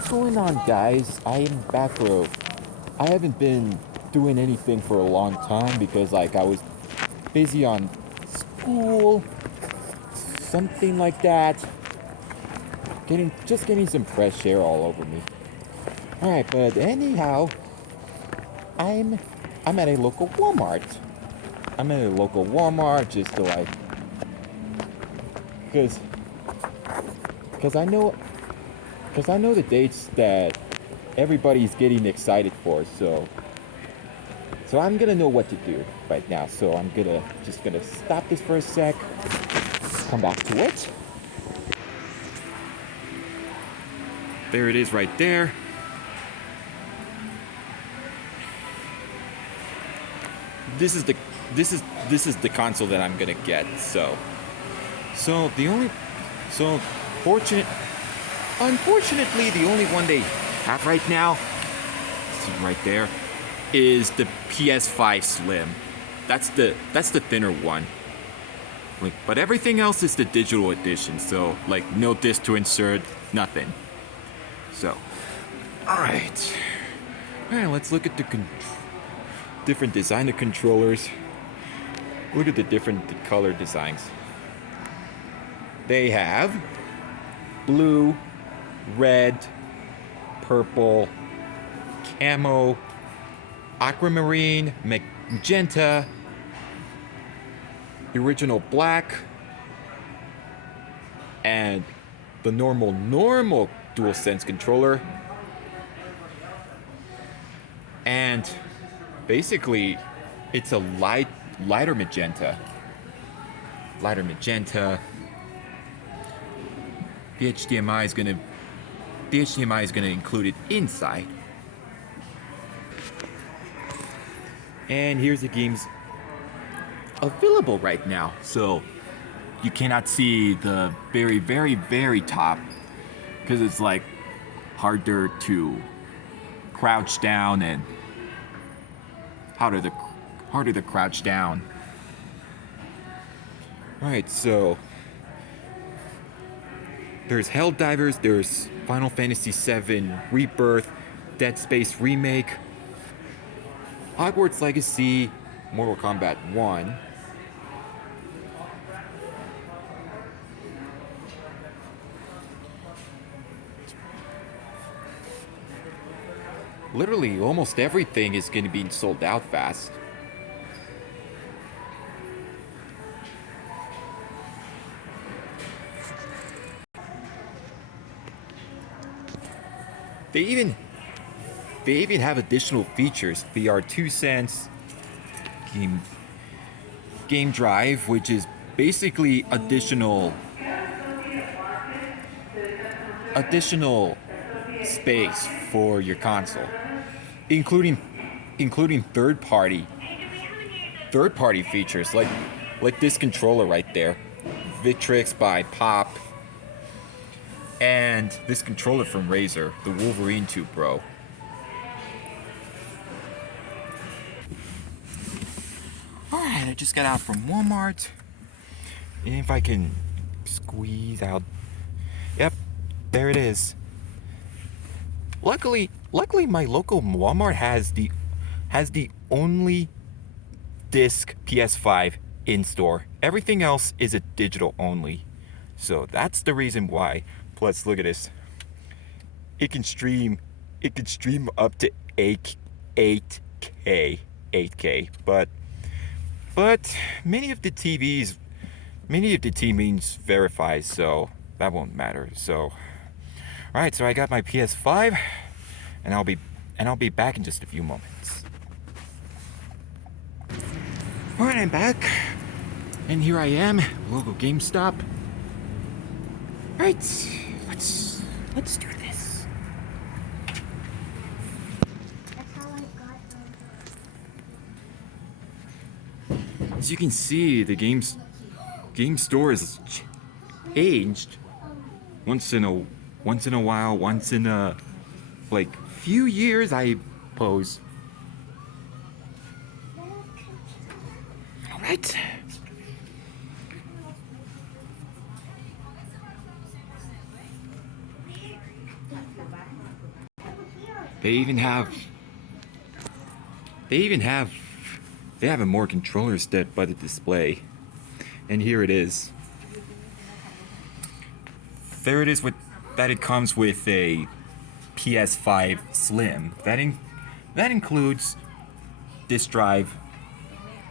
what's going on, guys? I am back, bro. I haven't been doing anything for a long time because, like, I was busy on school, something like that. Getting some fresh air all over me. All right, but anyhow, I'm I'm at a local Walmart. I'm at a local Walmart just to like, cause, cause I know, cause I know the dates that everybody's getting excited for. So I'm gonna know what to do right now. So I'm just gonna stop this for a sec. Come back to it. There it is right there. This is the console that I'm gonna get. So the only so fortunate unfortunately the only one they have right now, right there, is the PS5 Slim. That's the thinner one. Like, but everything else is the digital edition. So like no disc to insert, nothing. So, all right, let's look at the different design of controllers. Look at the different color designs. They have blue, red, purple, camo, aquamarine, magenta, the original black, and the normal DualSense controller. And basically, it's a lighter magenta. The HDMI is gonna include it inside. And here's the games available right now. So you cannot see the very, very, very top because it's like harder to crouch down and harder to crouch down. Alright, so there's Helldivers, there's Final Fantasy VII Rebirth, Dead Space Remake, Hogwarts Legacy, Mortal Kombat 1. Literally, almost everything is going to be sold out fast. They even have additional features. VR 2sense, game drive, which is basically additional space for your console, including third party features like this controller right there, Victrix by Pop, and this controller from Razer, the Wolverine 2 Pro. Alright, I just got out from Walmart. And if I can squeeze out. Yep, there it is. Luckily my local Walmart has the only disc PS5 in store. Everything else is a digital only. So that's the reason why. Plus, look at this. It can stream up to 8K, but many of the TVs verify, so that won't matter. So, all right, so I got my PS5, and I'll be back in just a few moments. All right, I'm back, and here I am, local GameStop. All right, let's do this. As you can see, the game store is changed once in a while, once in a few years, I suppose. All right. They even have they even have they have more controllers that by the display. And here it is. There it is with that it comes with a PS5 Slim. That includes disk drive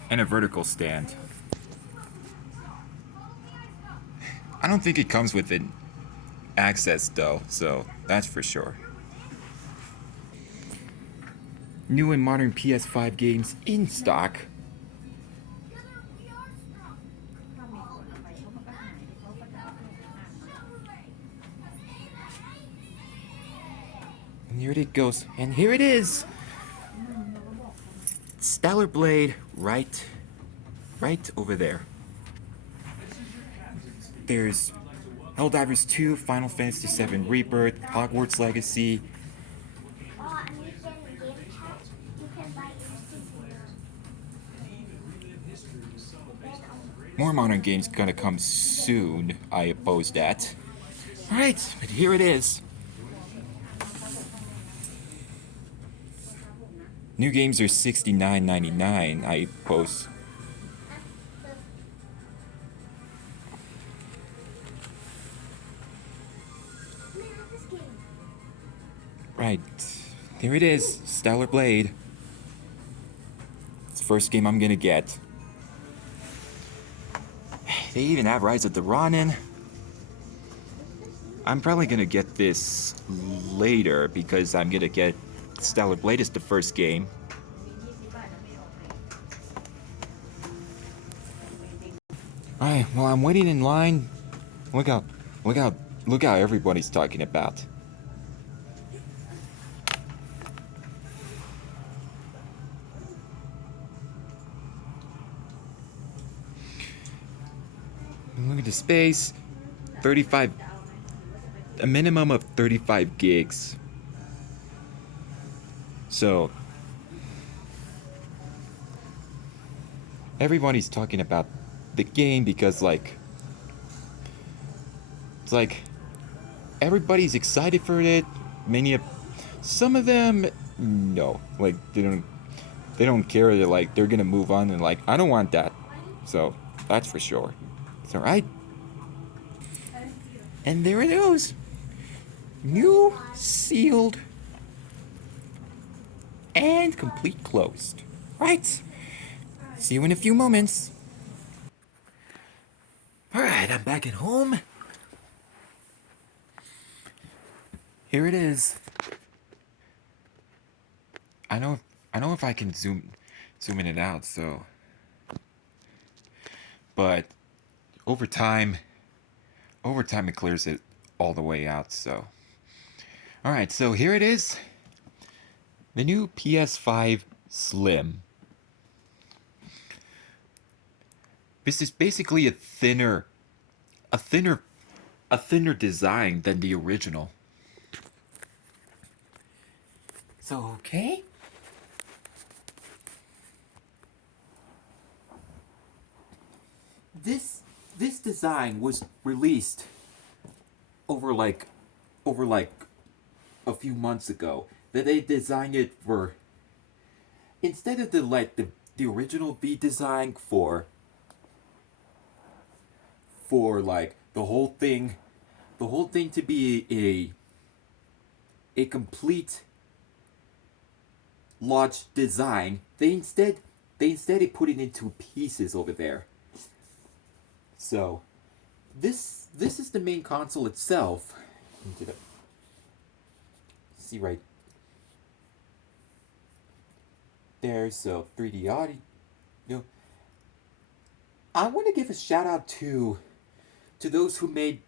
and a vertical stand. I don't think it comes with an access though, so that's for sure. New and modern PS5 games in stock. And here it goes. And here it is. Stellar Blade right over there. There's Helldivers 2, Final Fantasy VII Rebirth, Hogwarts Legacy. More modern games gonna come soon, I oppose that. Alright, but here it is. New games are $69.99, I oppose. Right, there it is, Stellar Blade. It's the first game I'm gonna get. They even have Rise of the Ronin. I'm probably gonna get this later because I'm gonna get Stellar Blade as the first game. Alright, well I'm waiting in line. Look how everybody's talking about. Look at the space. 35, a minimum of 35 gigs. So, everybody's talking about the game because it's like everybody's excited for it. Some of them, no, like they don't care. They're gonna move on and I don't want that. So that's for sure. It's alright. And there it goes. New, sealed, and complete closed. Right. See you in a few moments. Alright, I'm back at home. Here it is. I know if I can zoom in it out, so but over time it clears it all the way out, so. Alright, so here it is. The new PS5 Slim. This is basically a thinner design than the original. So, okay. This design was released over a few months ago. That they designed it for, instead of the original V design for the whole thing to be a complete large design, they instead put it into pieces over there. So this is the main console itself. See right there, so 3D audio. I want to give a shout out to those who made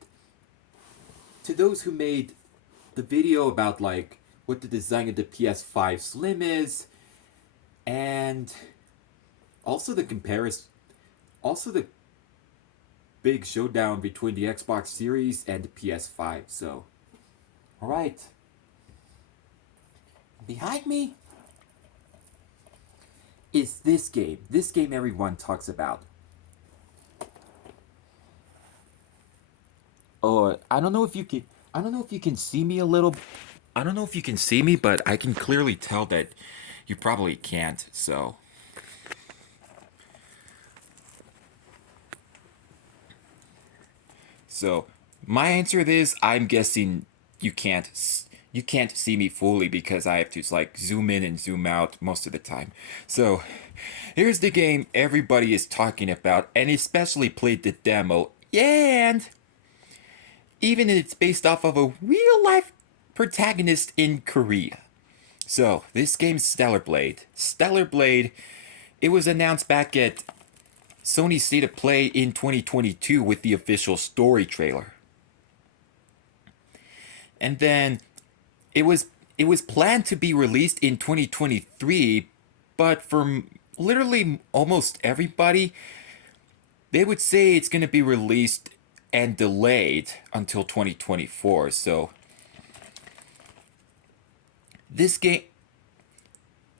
the video about what the design of the PS5 Slim is, and also the big showdown between the Xbox Series and the PS5. So, all right. Behind me is this game. This game everyone talks about. Oh, I don't know if you can see me a little. I don't know if you can see me, but I can clearly tell that you probably can't. So my answer is I'm guessing you can't you can't see me fully because I have to like zoom in and zoom out most of the time. So here's the game everybody is talking about and especially played the demo. And even it's based off of a real life protagonist in Korea. So this game's Stellar Blade. Stellar Blade, it was announced back at Sony State of Play in 2022 with the official story trailer. And then it was it was planned to be released in 2023, but for literally almost everybody, they would say it's going to be released and delayed until 2024. So this game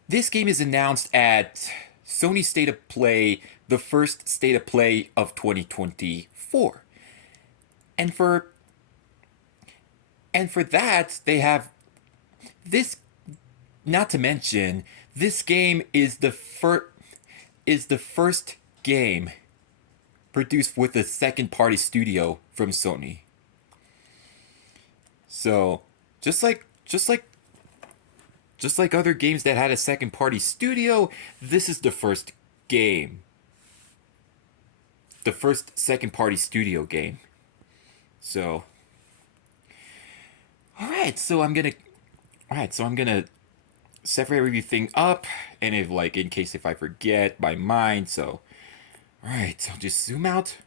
this game is announced at Sony State of Play, the first State of Play of 2024. And for that, they have this, not to mention this game is the first game produced with a second party studio from Sony. So, just like other games that had a second party studio, this is the first game. The first second party studio game. So, I'm gonna separate everything up, and if like in case if I forget my mind. So, alright, I'll just zoom out.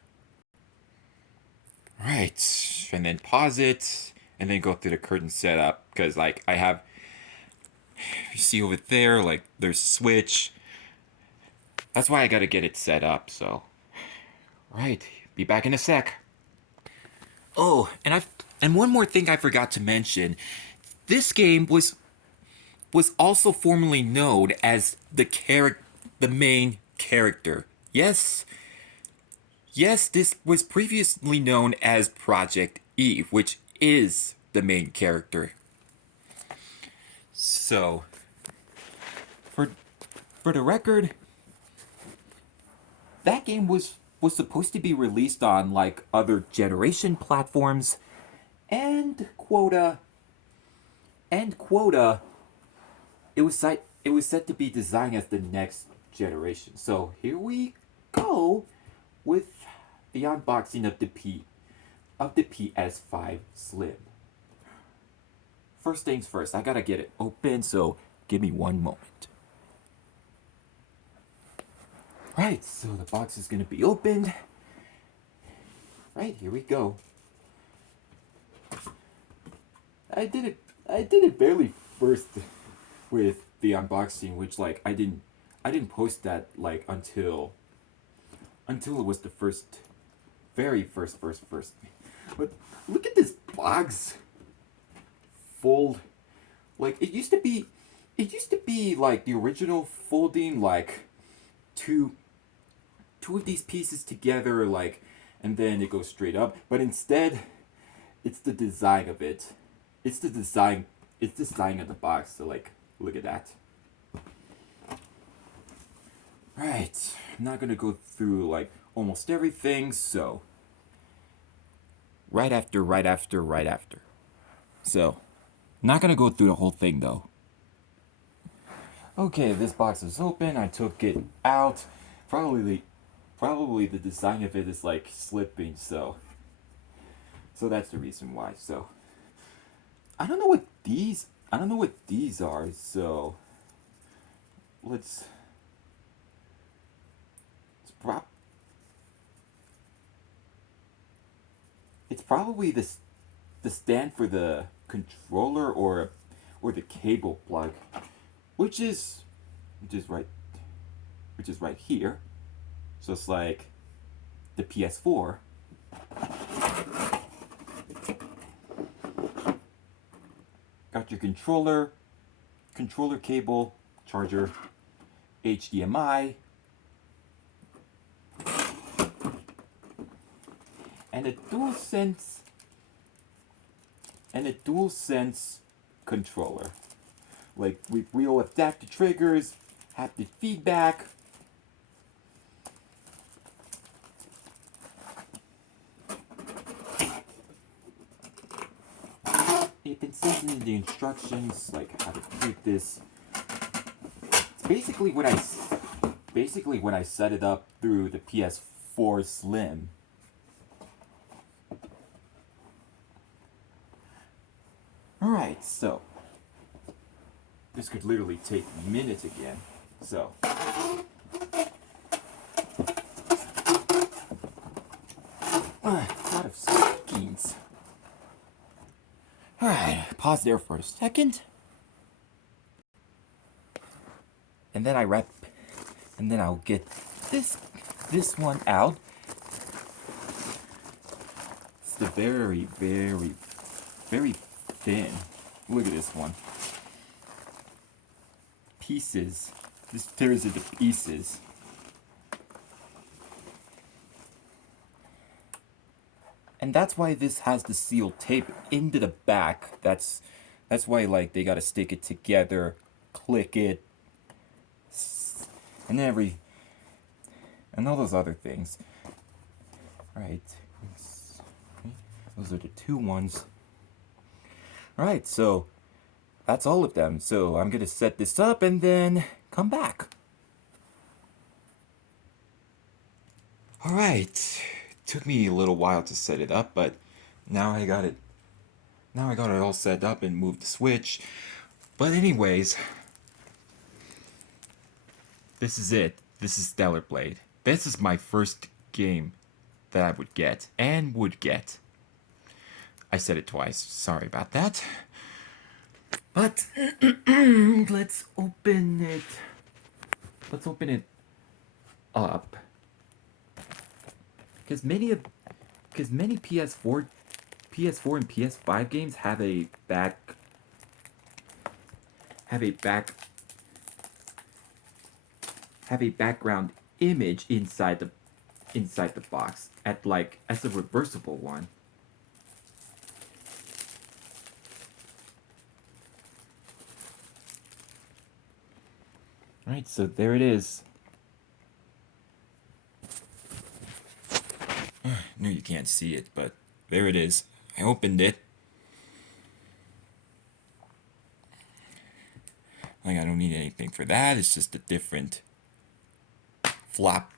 Alright, and then pause it, and then go through the curtain setup because like I have, you see over there, like there's a switch. That's why I gotta get it set up. So, right, be back in a sec. Oh, and one more thing I forgot to mention. This game was also formerly known as the main character. Yes, yes, this was previously known as Project Eve, which is the main character. So, for for the record, that game was supposed to be released on like other generation platforms, and quota it was set to be designed as the next generation. So here we go with the unboxing of the PS5 Slim. First things first, I gotta get it open, so give me one moment. Right, so the box is gonna be opened. Right, here we go. I did it barely first with the unboxing, which like I didn't post that like until it was the very first. But look at this box. Fold, like it used to be like the original folding like two of these pieces together, like, and then it goes straight up, but instead it's the design of it. It's the design of the box. So like, look at that. Right, I'm not gonna go through like almost everything, so right after. So, not gonna go through the whole thing though. Okay, this box is open. I took it out. Probably the design of it is like slipping, so that's the reason why. So I don't know what these are, so let's it's prop it's probably the stand for the controller or the cable plug, which is which is right which is right here. So it's like the PS4. Got your controller cable, charger, HDMI, and a DualSense controller. Like with real adaptive triggers, haptic feedback. It says in the instructions like how to treat this. It's basically when I set it up through the PS4 Slim. Alright, so this could literally take minutes again. So a lot of seconds. Alright, pause there for a second. And then I'll get this one out. It's the very, very, very thin. Look at this one. Pieces. This tears into pieces. And that's why this has the sealed tape into the back. That's why like they gotta stick it together, click it, and all those other things. Right. Those are the two ones. Alright, so that's all of them. So I'm gonna set this up and then come back. Alright. Took me a little while to set it up, but now I got it all set up and moved the switch. But anyways, this is it. This is Stellar Blade. This is my first game that I would get. I said it twice. Sorry about that. But let's open it. Let's open it up. Because many PS4 and PS5 games have a background image inside the box as a reversible one. Right, so there it is. No, you can't see it, but there it is. I opened it. Like, I don't need anything for that. It's just a different flap.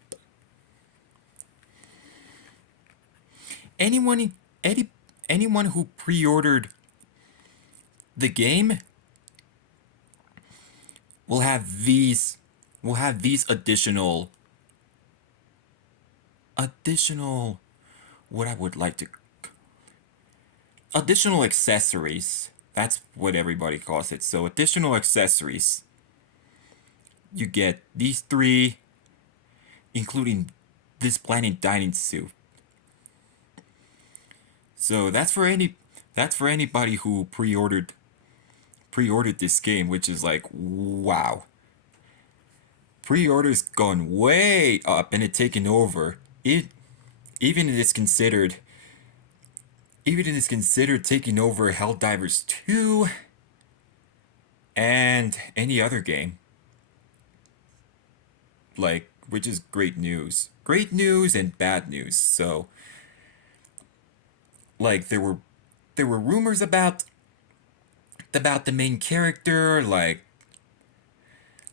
Anyone who pre-ordered the game will have these additional what I would like to additional accessories. That's what everybody calls it. So additional accessories. You get these 3, including this planet dining suit. So that's for anybody who pre-ordered this game, which is like, wow. Pre-orders gone way up and it taken over. Even it is considered taking over Helldivers 2 and any other game. Like, which is great news. Great news and bad news. So, like, there were rumors about the main character. Like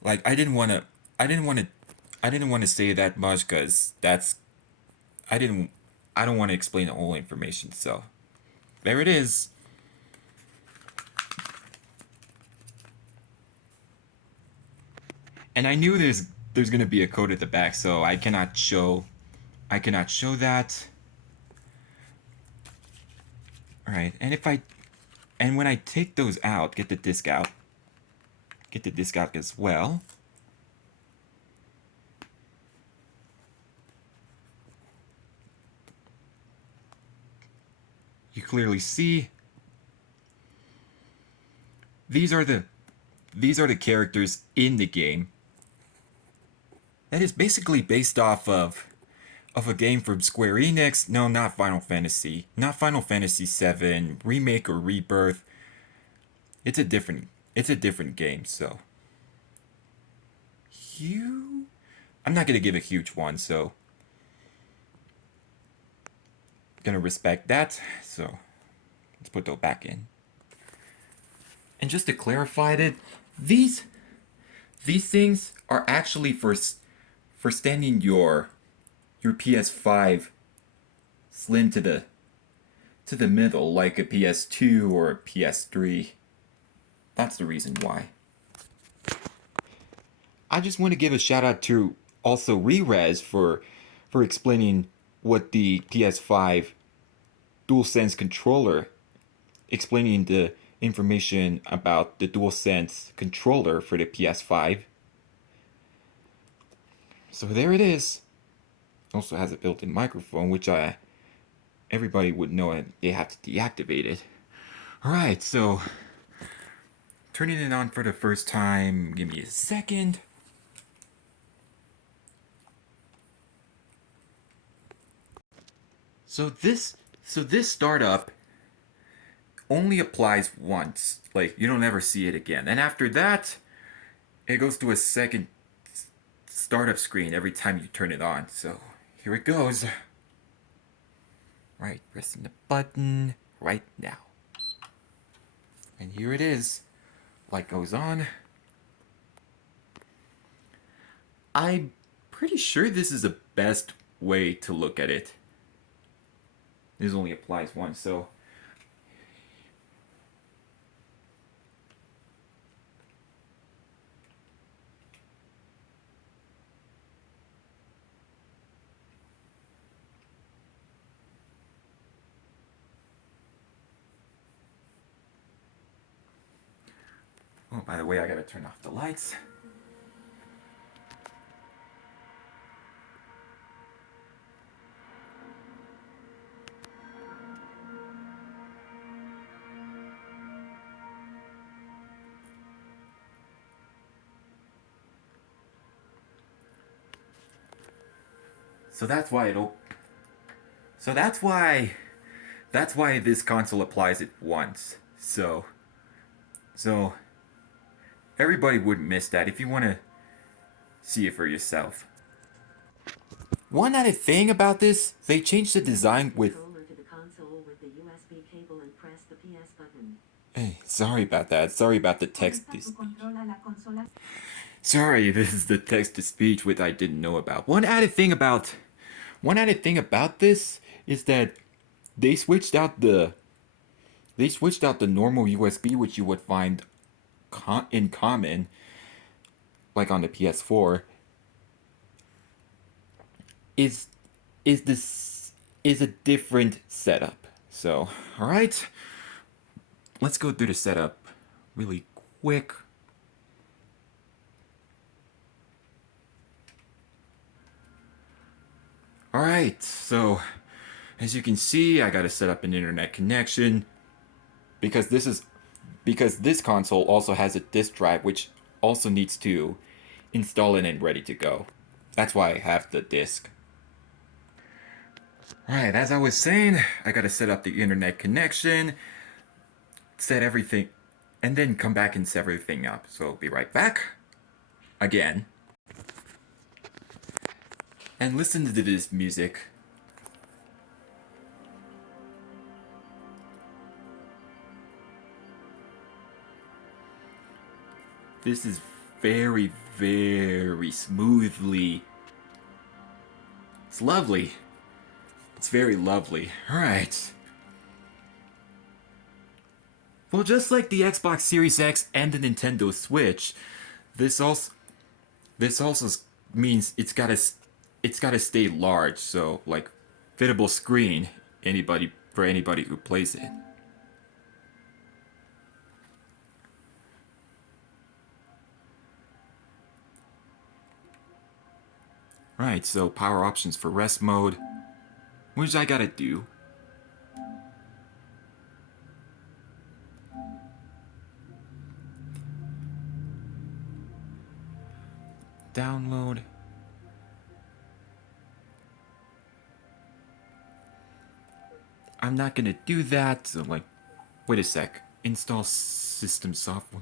I didn't want to say that much because I don't want to explain the whole information. So there it is. And I knew there's gonna be a code at the back, so I cannot show that. Alright, and when I take those out, get the disc out as well. You clearly see these are the characters in the game. That is basically based off of a game from Square Enix. No, not Final Fantasy. Not Final Fantasy VII Remake or Rebirth. It's a different game, so you I'm not gonna give a huge one, so gonna respect that. So let's put those back in. And just to clarify it, these these things are actually for standing your PS5 slim to the middle like a PS2 or a PS3. That's the reason why. I just want to give a shout out to also Rerez for explaining what the PS5 DualSense controller, explaining the information about the DualSense controller for the PS5. So there it is. Also has a built-in microphone, which everybody would know it. They have to deactivate it. All right, so turning it on for the first time. Give me a second. So this startup only applies once. Like you don't ever see it again. And after that, it goes to a second startup screen every time you turn it on. So here it goes. Right, pressing the button right now. And here it is. Light goes on. I'm pretty sure this is the best way to look at it. This only applies once, so oh, by the way, I gotta turn off the lights. So that's why it'll. So that's why this console applies it once. So everybody wouldn't miss that if you want to see it for yourself. One added thing about this, they changed the design with. Hey, sorry about that. Sorry about the text. Sorry, this is the text to speech which I didn't know about. One added thing about this is that they switched out the normal USB which you would find in common like on the PS4 is is a different setup. So, all right. Let's go through the setup really quick. Alright, so as you can see, I gotta set up an internet connection because this console also has a disk drive which also needs to install it and ready to go. That's why I have the disk. Alright, as I was saying, I gotta set up the internet connection, set everything, and then come back and set everything up. So I'll be right back. Again. And listen to this music. This is very, very smoothly. It's lovely. It's very lovely. Alright. Well, just like the Xbox Series X and the Nintendo Switch, this also means it's gotta stay large, so like fittable screen for anybody who plays it. Right, so power options for rest mode, which I gotta do. Download. I'm not gonna do that, so like, wait a sec. install system software.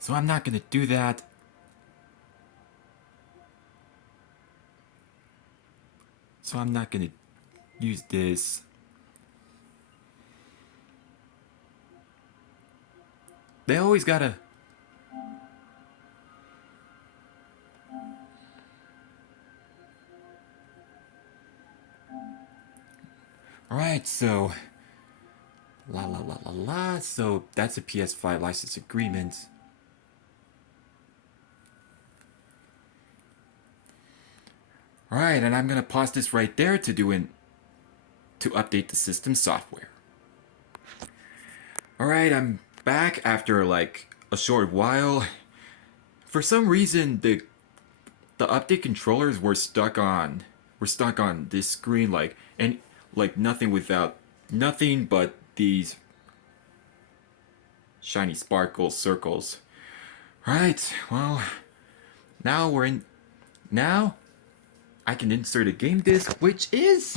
So I'm not gonna do that. So I'm not gonna use this. They always gotta. Alright, so. La la la la la. So that's a PS5 license agreement. Alright, and I'm gonna pause this right there to to update the system software. Alright, I'm back after like a short while. For some reason the update controllers were stuck on this screen like nothing but these shiny sparkle circles. Right, well, now we're in now I can insert a game disc, which is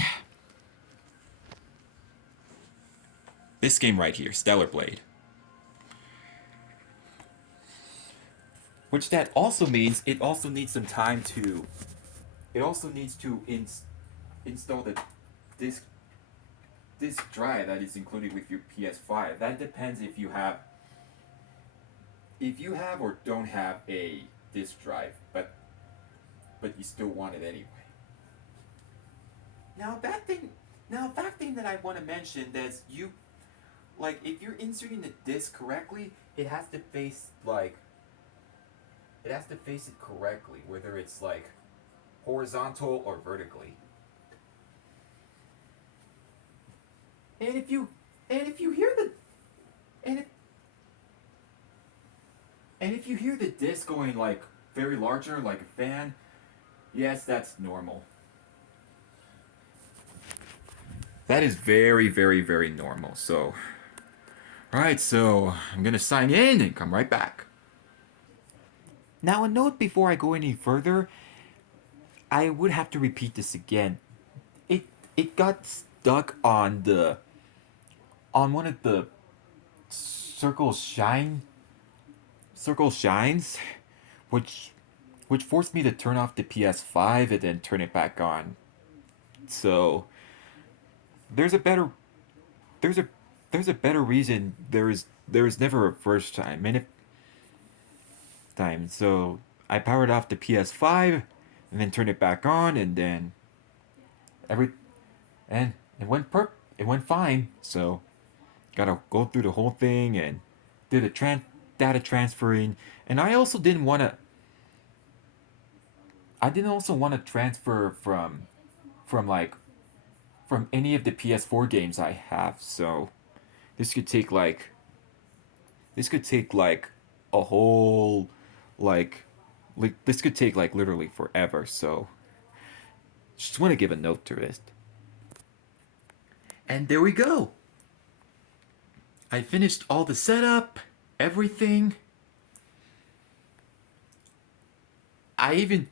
this game right here, Stellar Blade. Which that also means it also needs some time to it also needs to install the disc drive that is included with your PS5. That depends if you have or don't have a disc drive, but you still want it anyway. Now that thing that I want to mention is you like if you're inserting the disc correctly, it has to face it correctly, whether it's like horizontal or vertically. And if you hear the and if and if you hear the disc going like very larger like a fan, yes, that's normal. That is very, very, very normal. So, alright, so I'm gonna sign in and come right back. Now, a note before I go any further, I would have to repeat this again. It it got stuck on one of the circle shine circle shines, which forced me to turn off the PS5 and then turn it back on. So there's a better there's a there's a better reason there is never a first time. And if time so I powered off the PS5 and then turned it back on and then every and it went fine. So gotta go through the whole thing and do the data transferring. And I didn't also want to transfer from like from any of the PS4 games I have. So this could take like this could take like a whole like this could take like literally forever. So just want to give a note to it. And there we go. I finished all the setup, everything. I even